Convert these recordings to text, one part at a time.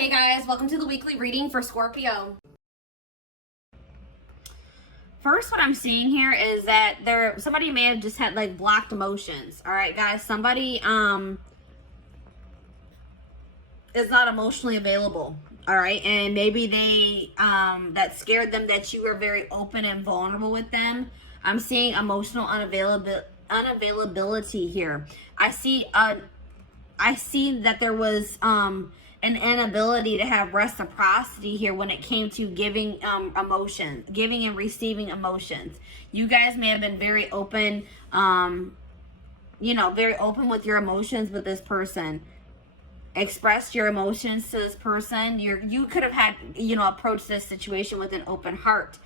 Hey guys, welcome to the weekly reading for Scorpio. First, what I'm seeing here is that somebody may have just had like blocked emotions. All right, guys, somebody is not emotionally available. All right, and maybe they that scared them that you were very open and vulnerable with them. I'm seeing emotional unavailability here. I see that there was an inability to have reciprocity here when it came to giving emotions, giving and receiving emotions. You guys may have been very open, very open with your emotions with this person. Expressed your emotions to this person. You could have had, approached this situation with an open heart.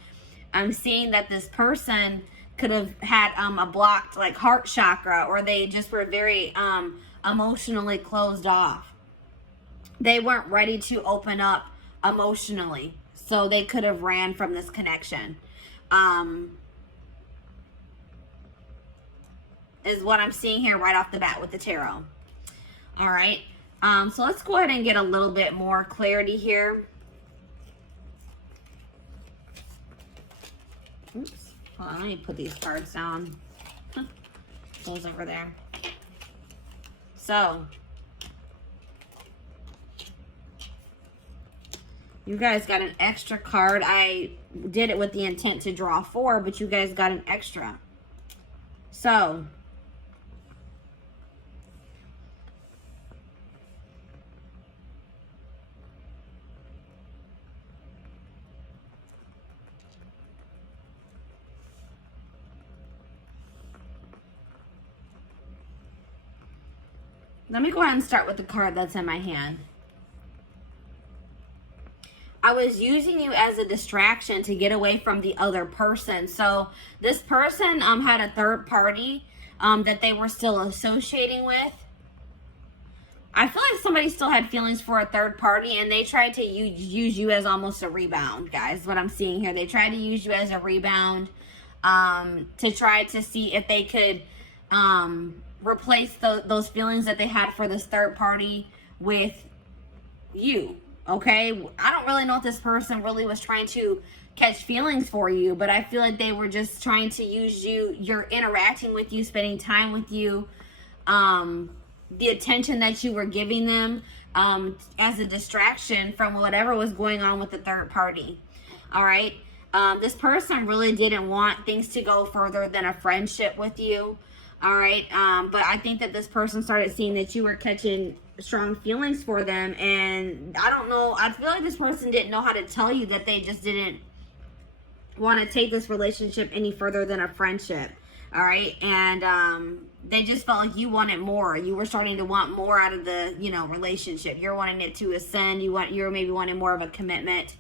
I'm seeing that this person could have had a blocked like heart chakra, or they just were very emotionally closed off. They weren't ready to open up emotionally, so they could have ran from this connection. Is what I'm seeing here right off the bat with the tarot. All right. So let's go ahead and get a little bit more clarity here. Oops. Hold on, let me put these cards down. Those over there. So, you guys got an extra card. I did it with the intent to draw 4, but you guys got an extra. So, let me go ahead and start with the card that's in my hand. I was using you as a distraction to get away from the other person. So this person had a third party that they were still associating with. I feel like somebody still had feelings for a third party, and they tried to use you as almost a rebound, guys. What I'm seeing here, they tried to use you as a rebound to try to see if they could replace those feelings that they had for this third party with you. Okay, I don't really know if this person really was trying to catch feelings for you, but I feel like they were just trying to use you. You're interacting with you, spending time with you, the attention that you were giving them as a distraction from whatever was going on with the third party. All right, this person really didn't want things to go further than a friendship with you. All right, but I think that this person started seeing that you were catching strong feelings for them, and I don't know, I feel like this person didn't know how to tell you that they just didn't want to take this relationship any further than a friendship. All right, and they just felt like you wanted more. You were starting to want more out of the relationship. You're wanting it to ascend. You're maybe wanting more of a commitment,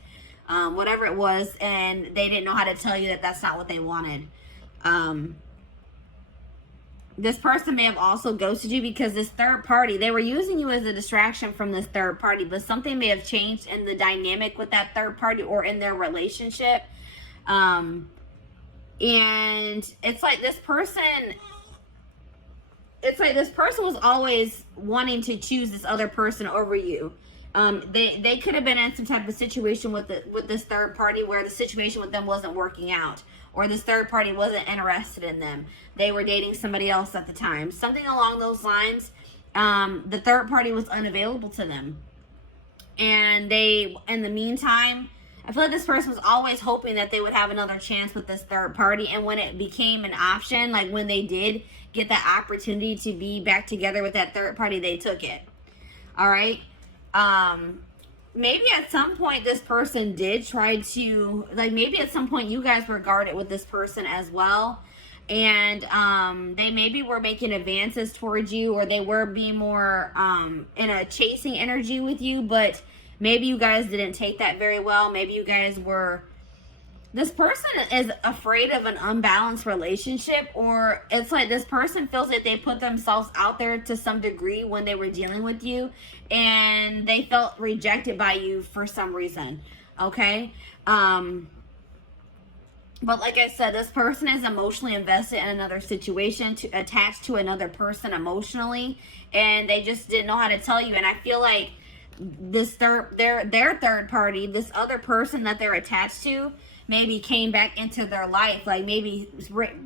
whatever it was, and they didn't know how to tell you that that's not what they wanted. This person may have also ghosted you because this third party, they were using you as a distraction from this third party, but something may have changed in the dynamic with that third party or in their relationship. And it's like this person was always wanting to choose this other person over you. They could have been in some type of situation with this third party where the situation with them wasn't working out, or this third party wasn't interested in them. They were dating somebody else at the time. Something along those lines. The third party was unavailable to them. And in the meantime, I feel like this person was always hoping that they would have another chance with this third party. And when it became an option, like when they did get that opportunity to be back together with that third party, they took it. All right. Maybe at some point this person did try to, maybe at some point you guys were guarded with this person as well. And they maybe were making advances towards you, or they were being more in a chasing energy with you, but maybe you guys didn't take that very well. Maybe you guys were, this person is afraid of an unbalanced relationship, or it's like this person feels that they put themselves out there to some degree when they were dealing with you, and they felt rejected by you for some reason. Okay. But like I said, this person is emotionally invested in another situation, attached to another person emotionally, and they just didn't know how to tell you. And I feel like this their third party, this other person that they're attached to, maybe came back into their life, like maybe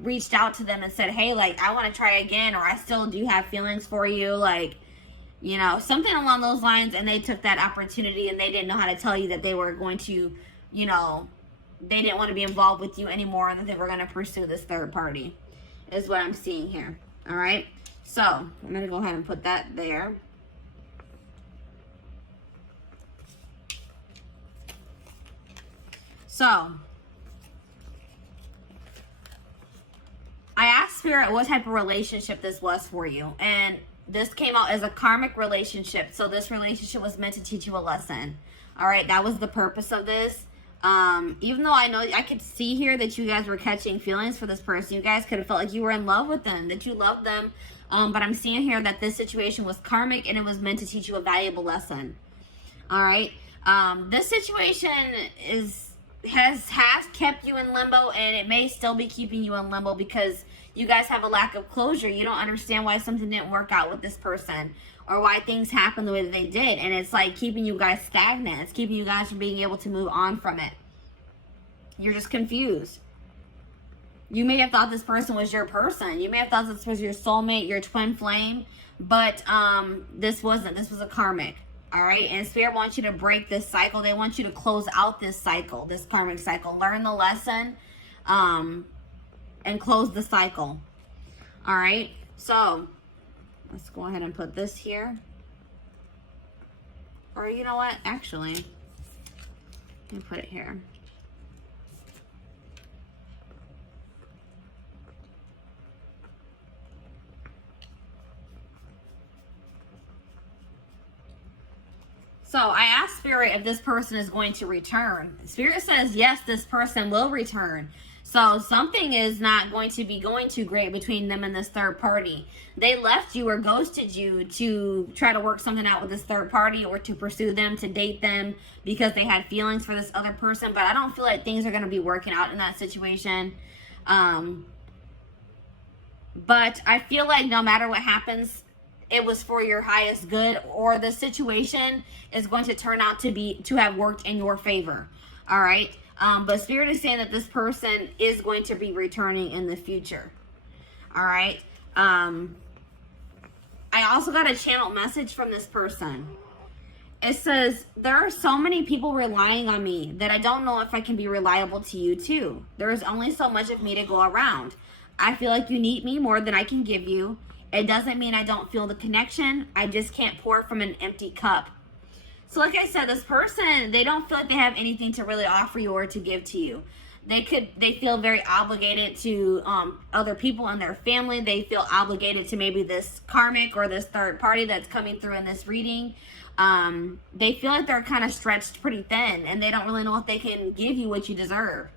reached out to them and said, hey, like, I want to try again, or I still do have feelings for you, like, you know, something along those lines. And they took that opportunity and they didn't know how to tell you that they were going to, you know, they didn't want to be involved with you anymore, and that they were going to pursue this third party, is what I'm seeing here. All right. So I'm going to go ahead and put that there. So I asked Spirit what type of relationship this was for you, and this came out as a karmic relationship. So this relationship was meant to teach you a lesson. All right, that was the purpose of this. Even though I know I could see here that you guys were catching feelings for this person, you guys could have felt like you were in love with them, that you loved them. But I'm seeing here that this situation was karmic and it was meant to teach you a valuable lesson. All right. This situation has kept you in limbo, and it may still be keeping you in limbo because you guys have a lack of closure. You don't understand why something didn't work out with this person, or why things happened the way that they did. And it's like keeping you guys stagnant. It's keeping you guys from being able to move on from it. You're just confused. You may have thought this person was your person. You may have thought this was your soulmate, your twin flame, but this wasn't. This was a karmic. All right. And Spirit wants you to break this cycle. They want you to close out this cycle, this karmic cycle. Learn the lesson and close the cycle. All right. So let's go ahead and put this here. Or you know what? Actually, let me put it here. So I asked Spirit if this person is going to return. Spirit says, yes, this person will return. So something is not going to be going too great between them and this third party. They left you or ghosted you to try to work something out with this third party, or to pursue them, to date them, because they had feelings for this other person. But I don't feel like things are going to be working out in that situation. But I feel like no matter what happens, it was for your highest good, or the situation is going to turn out to have worked in your favor. All right. But Spirit is saying that this person is going to be returning in the future. All right. I also got a channel message from this person. It says, there are so many people relying on me that I don't know if I can be reliable to you too. There is only so much of me to go around. I feel like you need me more than I can give you. It doesn't mean I don't feel the connection. I just can't pour from an empty cup. So like I said, this person, they don't feel like they have anything to really offer you or to give to you. They feel very obligated to other people in their family. They feel obligated to maybe this karmic or this third party that's coming through in this reading. They feel like they're kind of stretched pretty thin, and they don't really know if they can give you what you deserve.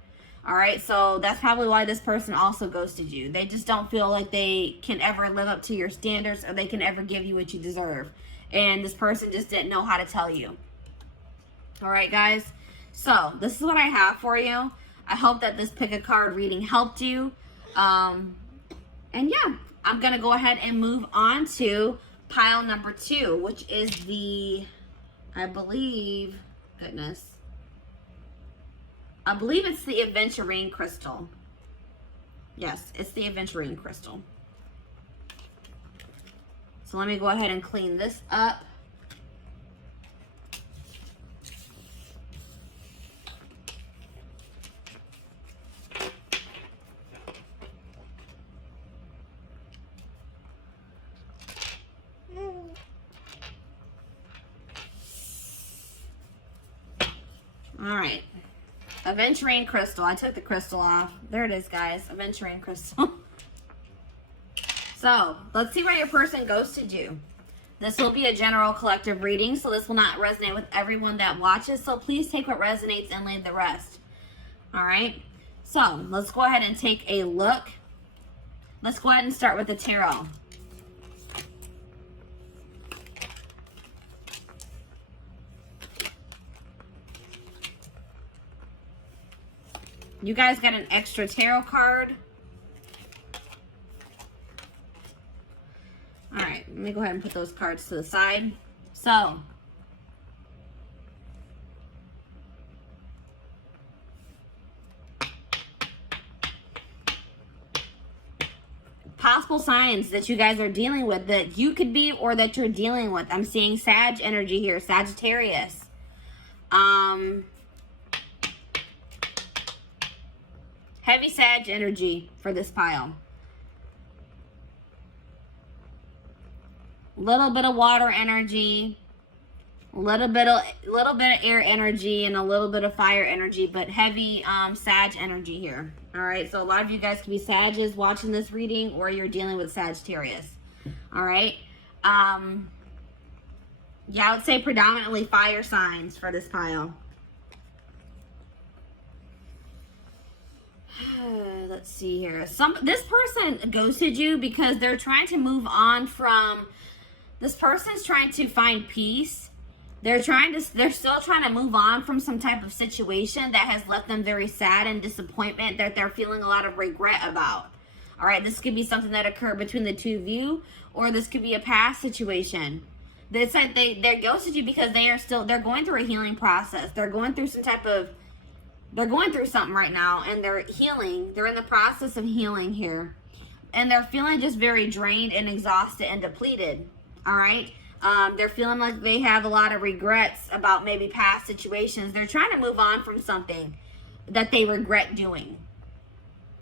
All right, so that's probably why this person also ghosted you. They just don't feel like they can ever live up to your standards, or they can ever give you what you deserve. And this person just didn't know how to tell you. All right, guys. So this is what I have for you. I hope that this pick a card reading helped you. And yeah, I'm going to go ahead and move on to pile number 2, which is the, I believe it's the aventurine crystal. Yes, it's the aventurine crystal. So let me go ahead and clean this up. All right. Aventurine crystal. I took the crystal off. There it is, guys. Aventurine crystal. So, let's see where your person ghosted you. This will be a general collective reading, so this will not resonate with everyone that watches. So, please take what resonates and leave the rest. All right? So, let's go ahead and take a look. Let's go ahead and start with the tarot. You guys got an extra tarot card. All right, let me go ahead and put those cards to the side. So, possible signs that you guys are dealing with, that you could be or that you're dealing with. I'm seeing Sag energy here, Sagittarius. Heavy Sag energy for this pile. Little bit of water energy, little bit of air energy, and a little bit of fire energy, but heavy Sag energy here. All right, so a lot of you guys could be Sages watching this reading, or you're dealing with Sagittarius. All right. Yeah, I would say predominantly fire signs for this pile. Let's see here. This person ghosted you because they're trying to move on from. This person's trying to find peace. They're still trying to move on from some type of situation that has left them very sad and disappointment, that they're feeling a lot of regret about. All right, this could be something that occurred between the two of you, or this could be a past situation. They said they ghosted you because they're going through a healing process. They're going through they're going through something right now, and they're healing. They're in the process of healing here. And they're feeling just very drained and exhausted and depleted. All right. They're feeling like they have a lot of regrets about maybe past situations. They're trying to move on from something that they regret doing,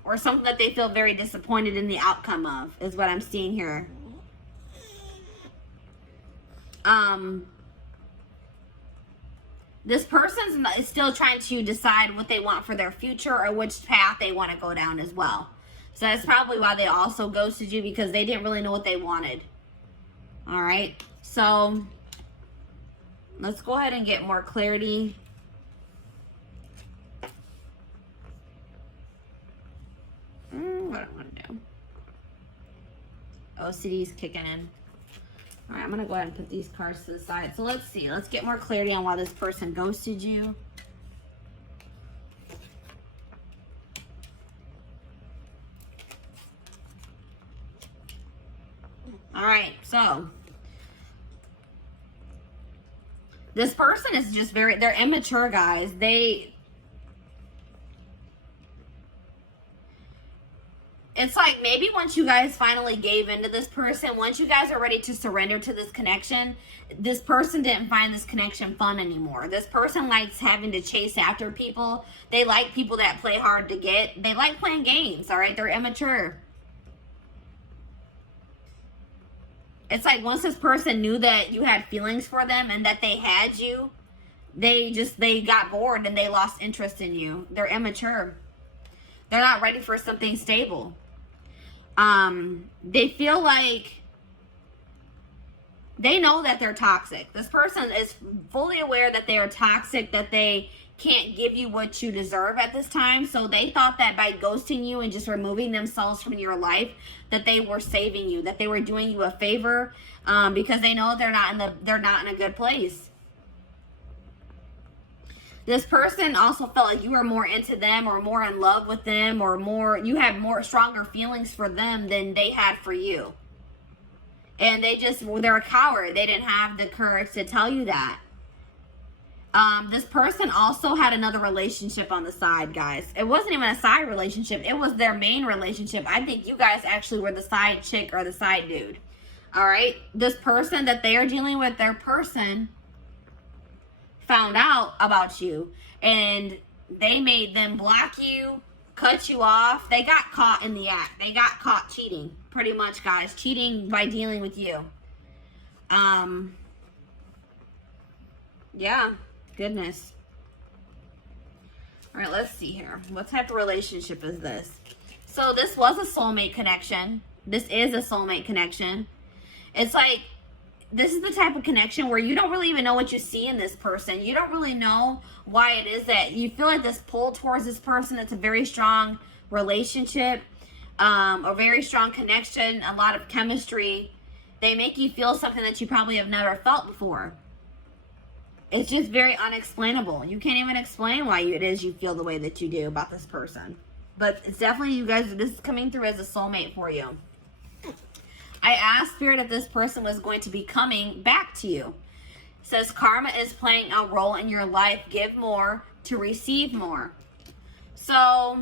or something that they feel very disappointed in the outcome of, is what I'm seeing here. This person is still trying to decide what they want for their future, or which path they want to go down as well. So that's probably why they also ghosted you, because they didn't really know what they wanted. All right, so let's go ahead and get more clarity. What do I want to do? OCD is kicking in. All right, I'm going to go ahead and put these cards to the side. So let's see. Let's get more clarity on why this person ghosted you. All right, so this person is just they're immature, guys. It's like maybe once you guys finally gave into this person, once you guys are ready to surrender to this connection, this person didn't find this connection fun anymore. This person likes having to chase after people. They like people that play hard to get. They like playing games, all right? They're immature. It's like once this person knew that you had feelings for them and that they had you, they got bored and they lost interest in you. They're immature. They're not ready for something stable. They feel like they know that they're toxic. This person is fully aware that they are toxic, that they can't give you what you deserve at this time. So they thought that by ghosting you and just removing themselves from your life, that they were saving you, that they were doing you a favor, because they know they're not in a good place. This person also felt like you were more into them, or more in love with them, or you had stronger feelings for them than they had for you. And they're a coward. They didn't have the courage to tell you that. This person also had another relationship on the side, guys. It wasn't even a side relationship. It was their main relationship. I think you guys actually were the side chick or the side dude. All right. This person that they are dealing with, their person found out about you, and they made them block you, cut you off. They got caught in the act. They got caught cheating, pretty much, guys. Cheating by dealing with you. Yeah. Goodness. All right, let's see here. What type of relationship is this? So this was a soulmate connection. This is a soulmate connection. It's like, this is the type of connection where you don't really even know what you see in this person. You don't really know why it is that you feel like this pull towards this person. It's a very strong relationship, a very strong connection, a lot of chemistry. They make you feel something that you probably have never felt before. It's just very unexplainable. You can't even explain why it is you feel the way that you do about this person. But it's definitely, you guys, this is coming through as a soulmate for you. I asked Spirit if this person was going to be coming back to you. It says karma is playing a role in your life. Give more to receive more. So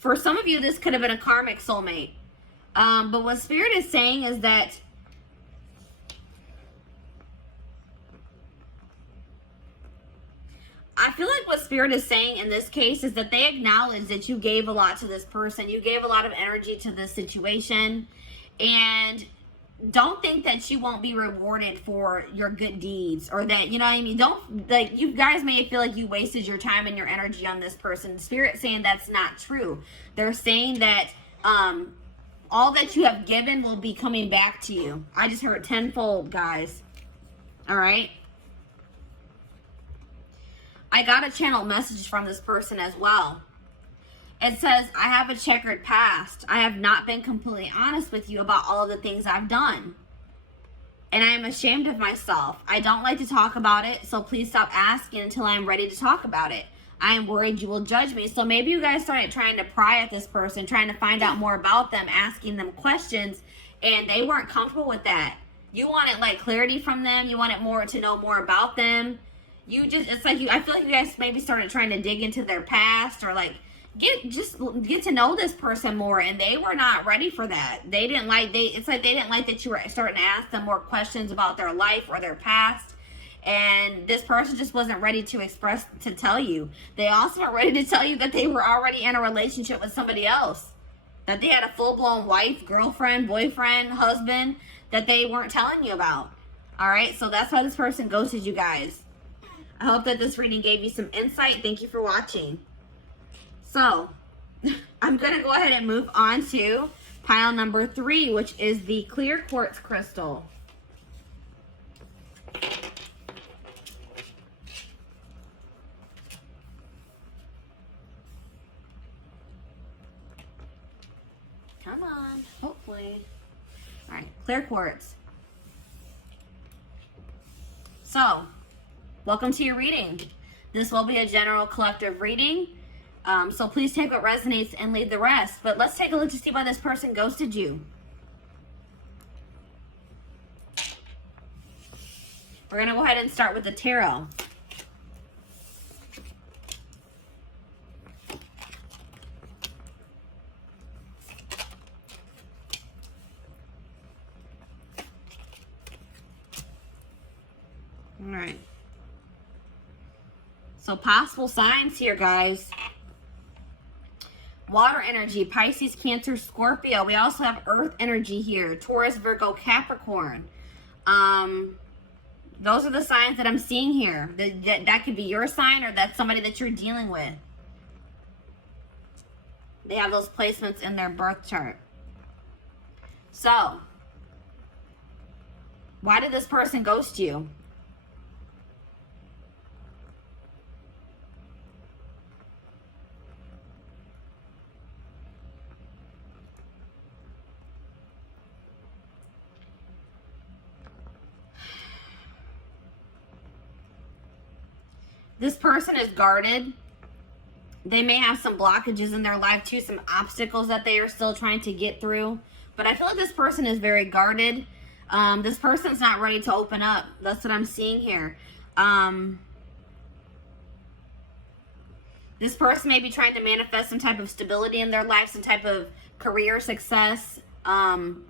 For some of you, this could have been a karmic soulmate. But what Spirit is saying is that I feel like what Spirit is saying in this case is that they acknowledge that you gave a lot to this person. You gave a lot of energy to this situation. And don't think that you won't be rewarded for your good deeds, or that, you know what I mean? Don't, like, you guys may feel like you wasted your time and your energy on this person. Spirit saying that's not true. They're saying that all that you have given will be coming back to you. I just heard tenfold, guys. All right. I got a channel message from this person as well. It says, I have a checkered past. I have not been completely honest with you about all of the things I've done. And I am ashamed of myself. I don't like to talk about it, so please stop asking until I am ready to talk about it. I am worried you will judge me. So maybe you guys started trying to pry at this person, trying to find out more about them, asking them questions, and they weren't comfortable with that. You wanted like clarity from them. You wanted more to know more about them. You just, it's like I feel like you guys maybe started trying to dig into their past, or like get to know this person more, and they were not ready for that. They didn't like, it's like they didn't like that you were starting to ask them more questions about their life or their past. And this person just wasn't ready to tell you. They also weren't ready to tell you that they were already in a relationship with somebody else. That they had a full-blown wife, girlfriend, boyfriend, husband that they weren't telling you about. Alright, so that's why this person ghosted you guys. I hope that this reading gave you some insight. Thank you for watching. So, I'm going to go ahead and move on to pile number 3, which is the clear quartz crystal. Come on, hopefully. All right, clear quartz. So, welcome to your reading. This will be a general collective reading. So please take what resonates and leave the rest. But let's take a look to see why this person ghosted you. We're going to go ahead and start with the tarot. All right. So possible signs here, guys. Water energy, Pisces, Cancer, Scorpio. We also have earth energy here. Taurus, Virgo, Capricorn. Those are the signs that I'm seeing here. That could be your sign, or that's somebody that you're dealing with. They have those placements in their birth chart. So, why did this person ghost you? This person is guarded. They may have some blockages in their life too, some obstacles that they are still trying to get through. But I feel like this person is very guarded. This person's not ready to open up. That's what I'm seeing here. This person may be trying to manifest some type of stability in their life, some type of career success,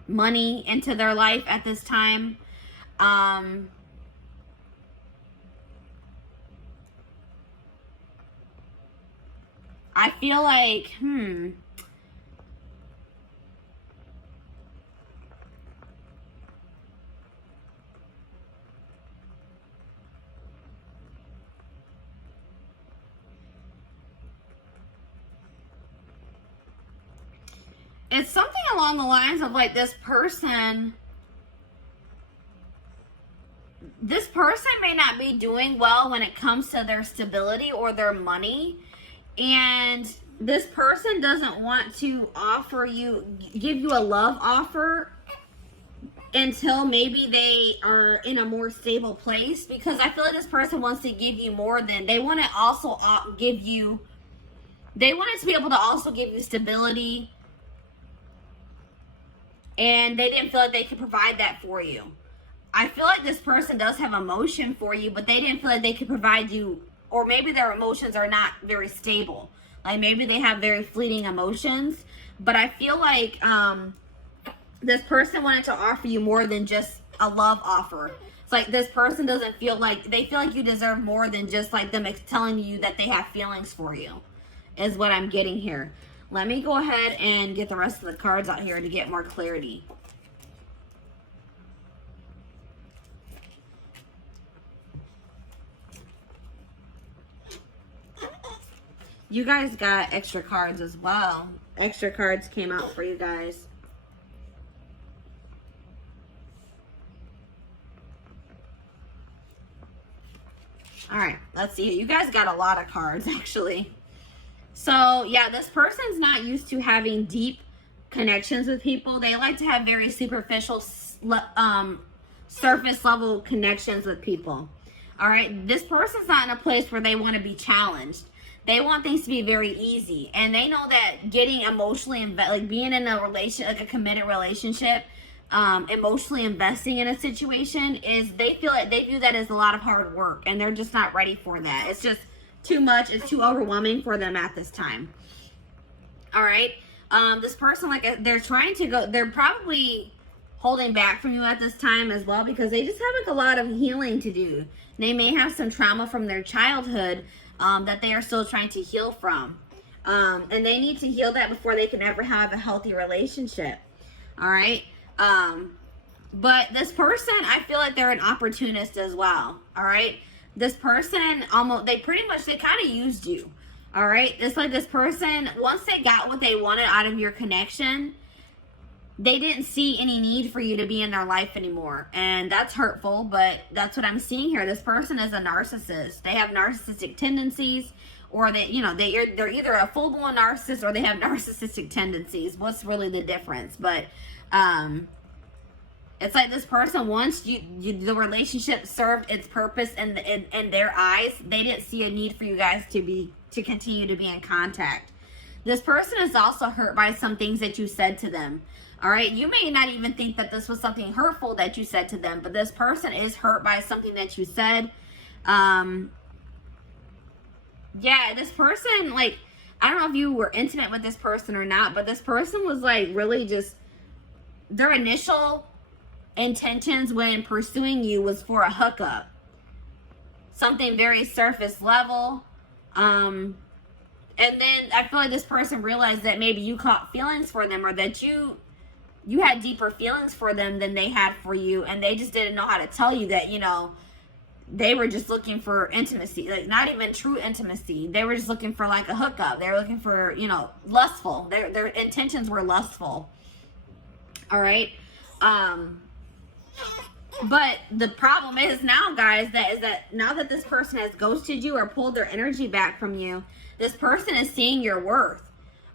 money into their life at this time. I feel like, it's something along the lines of like this person may not be doing well when it comes to their stability or their money. And this person doesn't want to give you a love offer until maybe they are in a more stable place. Because I feel like this person wants to give you more than, they want to also give you, they wanted to be able to also give you stability. And they didn't feel like they could provide that for you. I feel like this person does have emotion for you, but they didn't feel like they could provide you, or maybe their emotions are not very stable. Like maybe they have very fleeting emotions, but I feel like this person wanted to offer you more than just a love offer. It's like this person doesn't feel like, they feel like you deserve more than just like them telling you that they have feelings for you, is what I'm getting here. Let me go ahead and get the rest of the cards out here to get more clarity. You guys got extra cards as well. Extra cards came out for you guys. All right, let's see. You guys got a lot of cards, actually. So, yeah, this person's not used to having deep connections with people. They like to have very superficial, surface level connections with people. All right, this person's not in a place where they want to be challenged. They want things to be very easy, and they know that getting emotionally like being in a relation, like a committed relationship, emotionally investing in a situation is, they feel like they view that as a lot of hard work, and they're just not ready for that. It's just too much. It's too overwhelming for them at this time. All right, this person, like, they're trying to go, they're probably holding back from you at this time as well, because they just have like a lot of healing to do. They may have some trauma from their childhood that they are still trying to heal from, and they need to heal that before they can ever have a healthy relationship. All right, but this person, I feel like they're an opportunist as well. All right, this person they kind of used you. All right, it's like this person, once they got what they wanted out of your connection, they didn't see any need for you to be in their life anymore. And that's hurtful, but that's what I'm seeing here. This person is a narcissist. They have narcissistic tendencies, or they're either a full-blown narcissist or they have narcissistic tendencies. What's really the difference? But it's like this person, once the relationship served its purpose in their eyes, they didn't see a need for you guys to continue to be in contact. This person is also hurt by some things that you said to them. All right, you may not even think that this was something hurtful that you said to them, but this person is hurt by something that you said. Yeah, this person, like, I don't know if you were intimate with this person or not, but this person was like really just, their initial intentions when pursuing you was for a hookup. Something very surface level. And then I feel like this person realized that maybe you caught feelings for them, or that you had deeper feelings for them than they had for you, and they just didn't know how to tell you that, they were just looking for intimacy, like not even true intimacy. They were just looking for like a hookup. They were looking for, lustful. Their intentions were lustful. All right. But the problem is now, guys, that now that this person has ghosted you or pulled their energy back from you, this person is seeing your worth.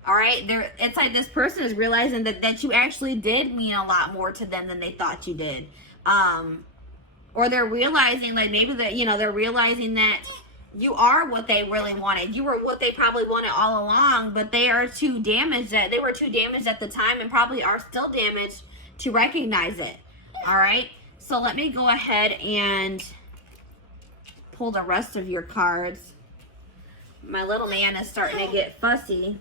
All right, it's like this person is realizing that you actually did mean a lot more to them than they thought you did. Or they're realizing, like, maybe that, they're realizing that you are what they really wanted. You were what they probably wanted all along, but they were too damaged at the time, and probably are still damaged to recognize it. All right, so let me go ahead and pull the rest of your cards. My little man is starting to get fussy.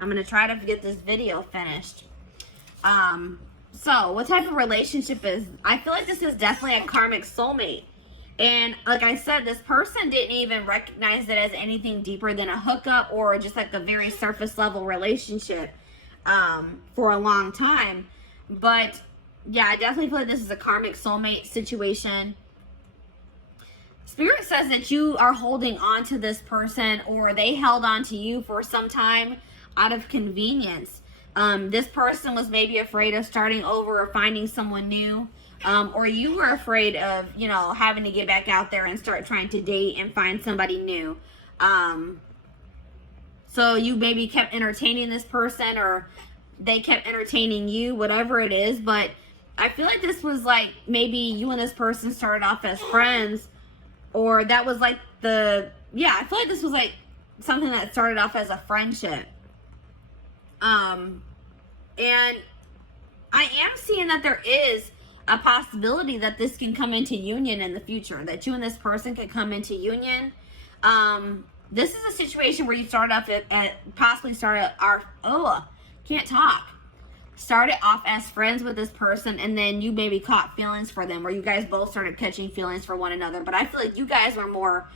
I'm going to try to get this video finished. So what type of relationship is, I feel like this is definitely a karmic soulmate. And like I said, this person didn't even recognize it as anything deeper than a hookup or just like a very surface level relationship for a long time. But yeah, I definitely feel like this is a karmic soulmate situation. Spirit says that you are holding on to this person, or they held on to you for some time out of convenience. This person was maybe afraid of starting over or finding someone new, or you were afraid of, having to get back out there and start trying to date and find somebody new. So you maybe kept entertaining this person, or they kept entertaining you, whatever it is. But I feel like this was like, maybe you and this person started off as friends, or that was like I feel like this was like something that started off as a friendship. And I am seeing that there is a possibility that this can come into union in the future, that you and this person could come into union. This is a situation where you started off possibly started started off as friends with this person, and then you maybe caught feelings for them, or you guys both started catching feelings for one another. But I feel like you guys were more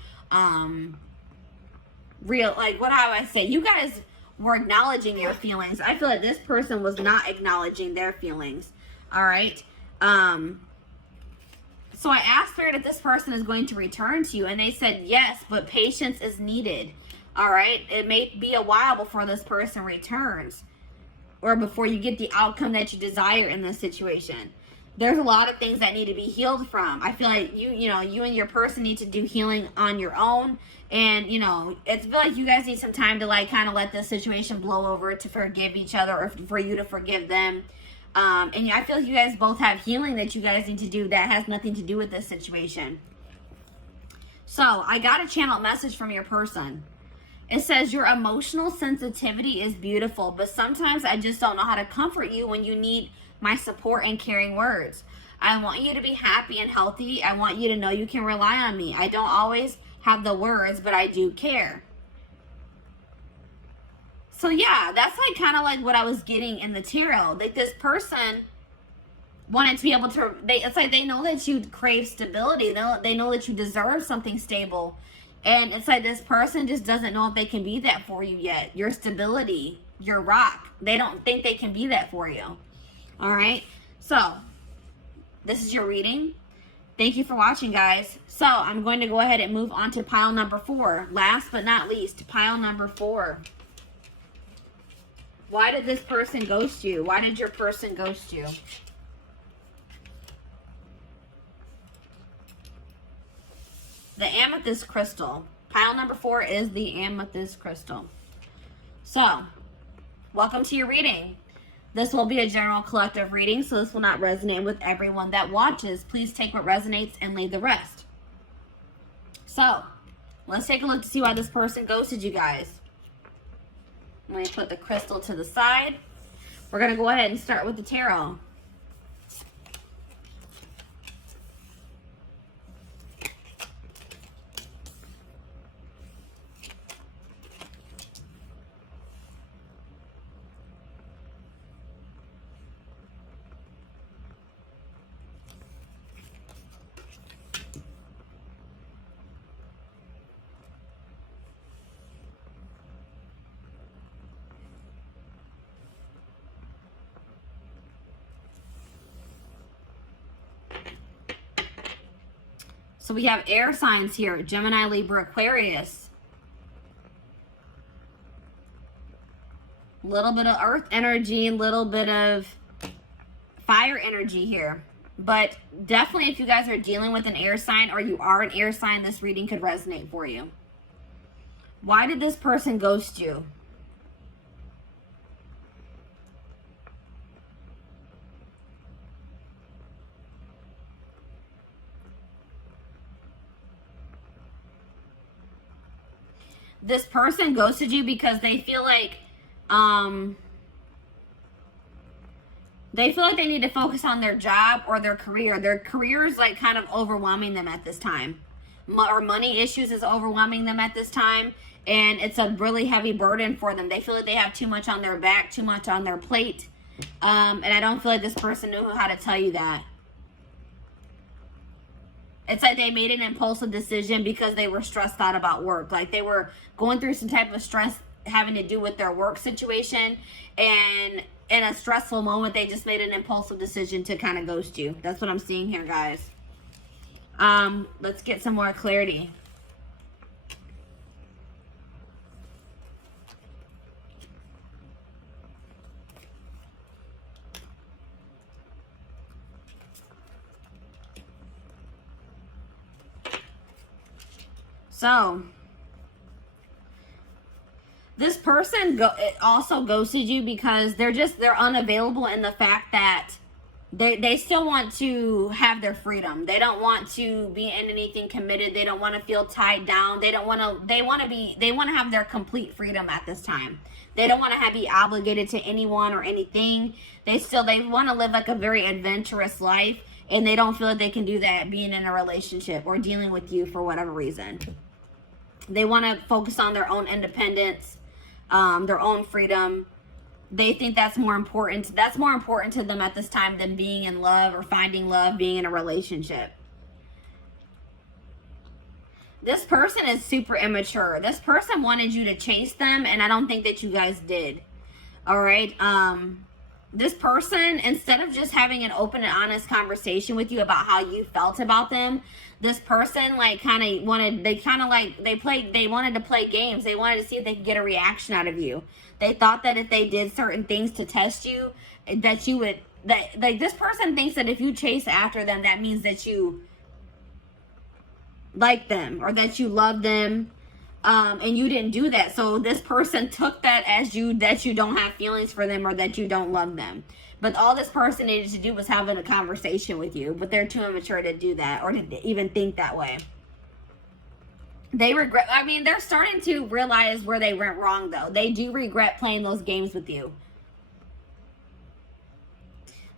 real, like, what how I say, you guys were acknowledging your feelings. I feel like this person was not acknowledging their feelings. All right. So I asked Spirit if this person is going to return to you, and they said yes, but patience is needed. All right. It may be a while before this person returns, or before you get the outcome that you desire in this situation. There's a lot of things that need to be healed from. I feel like you and your person need to do healing on your own. And, it's feel like you guys need some time to, like, kind of let this situation blow over, to forgive each other, or for you to forgive them. And I feel like you guys both have healing that you guys need to do that has nothing to do with this situation. So I got a channel message from your person. It says, your emotional sensitivity is beautiful, but sometimes I just don't know how to comfort you when you need my support and caring words. I want you to be happy and healthy. I want you to know you can rely on me. I don't always have the words, but I do care. So yeah, that's like kind of like what I was getting in the tarot. Like, this person wanted to be able to, it's like they know that you crave stability. They know that you deserve something stable. And it's like this person just doesn't know if they can be that for you yet. Your stability, your rock. They don't think they can be that for you. All right. So this is your reading. Thank you for watching, guys. So I'm going to go ahead and move on to pile number 4. Last but not least, pile number 4. Why did this person ghost you? Why did your person ghost you? The amethyst crystal. Pile number 4 is the amethyst crystal. So, welcome to your reading. This will be a general collective reading, so this will not resonate with everyone that watches. Please take what resonates and leave the rest. So, let's take a look to see why this person ghosted you guys. Let me put the crystal to the side. We're going to go ahead and start with the tarot. So we have air signs here: Gemini, Libra, Aquarius. A little bit of earth energy, a little bit of fire energy here. But definitely, if you guys are dealing with an air sign, or you are an air sign, this reading could resonate for you. Why did this person ghost you? This person ghosted you because they feel like they need to focus on their job or their career. Their career is like kind of overwhelming them at this time. Or money issues is overwhelming them at this time. And it's a really heavy burden for them. They feel like they have too much on their back, too much on their plate. And I don't feel like this person knew how to tell you that. It's like they made an impulsive decision because they were stressed out about work. Like they were going through some type of stress having to do with their work situation. And in a stressful moment, they just made an impulsive decision to kind of ghost you. That's what I'm seeing here, guys. Let's get some more clarity. So, this person also ghosted you because they're unavailable in the fact that they still want to have their freedom. They don't want to be in anything committed. They don't want to feel tied down. They want to have their complete freedom at this time. They don't want to be obligated to anyone or anything. They want to live like a very adventurous life, and they don't feel like they can do that being in a relationship or dealing with you for whatever reason. They want to focus on their own independence, their own freedom. They think that's more important. That's more important to them at this time than being in love or finding love, being in a relationship. This person is super immature. This person wanted you to chase them, and I don't think that you guys did. All right. This person, instead of just having an open and honest conversation with you about how you felt about them, this person like they wanted to play games. They wanted to see if they could get a reaction out of you. They thought that if they did certain things to test you, that you would, like this person thinks that if you chase after them, that means that you like them or that you love them. And you didn't do that. So this person took that as that you don't have feelings for them or that you don't love them. But all this person needed to do was having a conversation with you. But they're too immature to do that or to even think that way. They regret, I mean, they're starting to realize where they went wrong though. They do regret playing those games with you.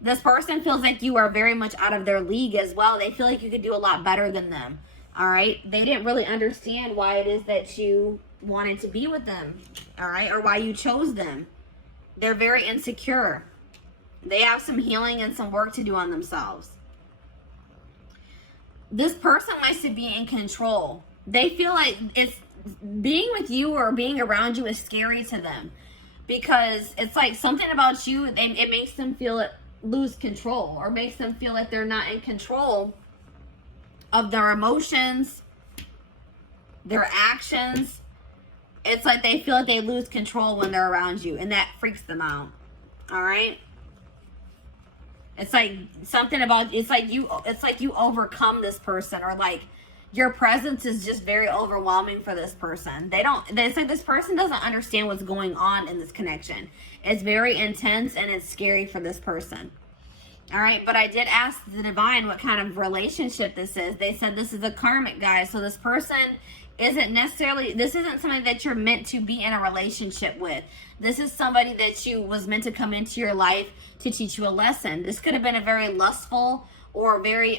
This person feels like you are very much out of their league as well. They feel like you could do a lot better than them. All right. They didn't really understand why it is that you wanted to be with them. All right. Or why you chose them. They're very insecure. They have some healing and some work to do on themselves. This person likes to be in control. They feel like it's being with you or being around you is scary to them because it's like something about you. It makes them lose control or makes them feel like they're not in control of their emotions, their actions. It's like they feel like they lose control when they're around you, and that freaks them out. All right. It's like something about, it's like you overcome this person, or like your presence is just very overwhelming for this person. It's like this person doesn't understand what's going on in this connection. It's very intense and it's scary for this person. All right, but I did ask the divine what kind of relationship this is. They said this is a karmic, guys. So this person isn't necessarily, this isn't somebody that you're meant to be in a relationship with. This is somebody that you was meant to come into your life to teach you a lesson. This could have been a very lustful or very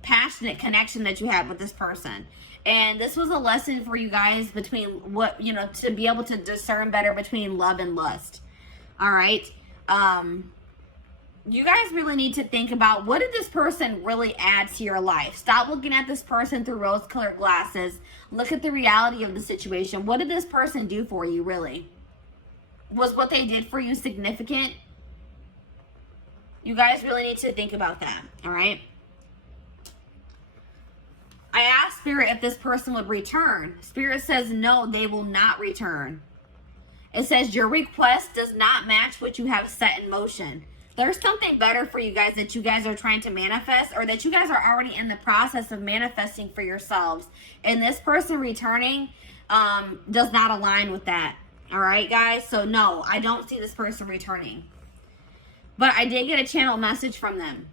passionate connection that you had with this person. And this was a lesson for you guys between what, to be able to discern better between love and lust. All right. You guys really need to think about, what did this person really add to your life? Stop looking at this person through rose-colored glasses. Look at the reality of the situation. What did this person do for you, really? Was what they did for you significant? You guys really need to think about that, all right? I asked Spirit if this person would return. Spirit says no, they will not return. It says your request does not match what you have set in motion. There's something better for you guys that you guys are trying to manifest, or that you guys are already in the process of manifesting for yourselves. And this person returning does not align with that. All right, guys? So no, I don't see this person returning. But I did get a channel message from them.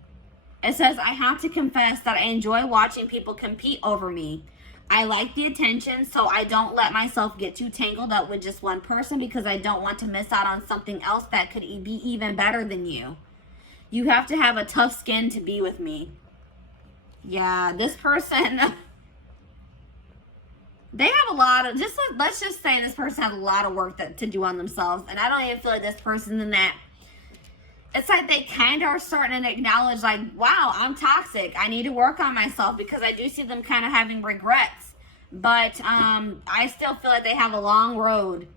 It says, I have to confess that I enjoy watching people compete over me. I like the attention, so I don't let myself get too tangled up with just one person because I don't want to miss out on something else that could be even better than you. You have to have a tough skin to be with me. Yeah, this person, they have a lot of, let's just say this person has a lot of work to do on themselves. And I don't even feel like this person in that. It's like they kind of are starting to acknowledge, like, wow, I'm toxic. I need to work on myself, because I do see them kind of having regrets. But I still feel like they have a long road.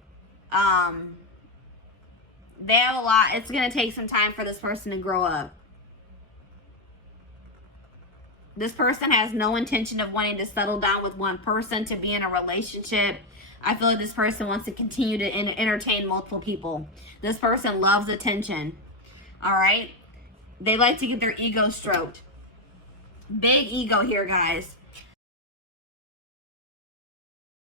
They have a lot. It's going to take some time for this person to grow up. This person has no intention of wanting to settle down with one person, to be in a relationship. I feel like this person wants to continue to entertain multiple people. This person loves attention. All right. They like to get their ego stroked. Big ego here, guys.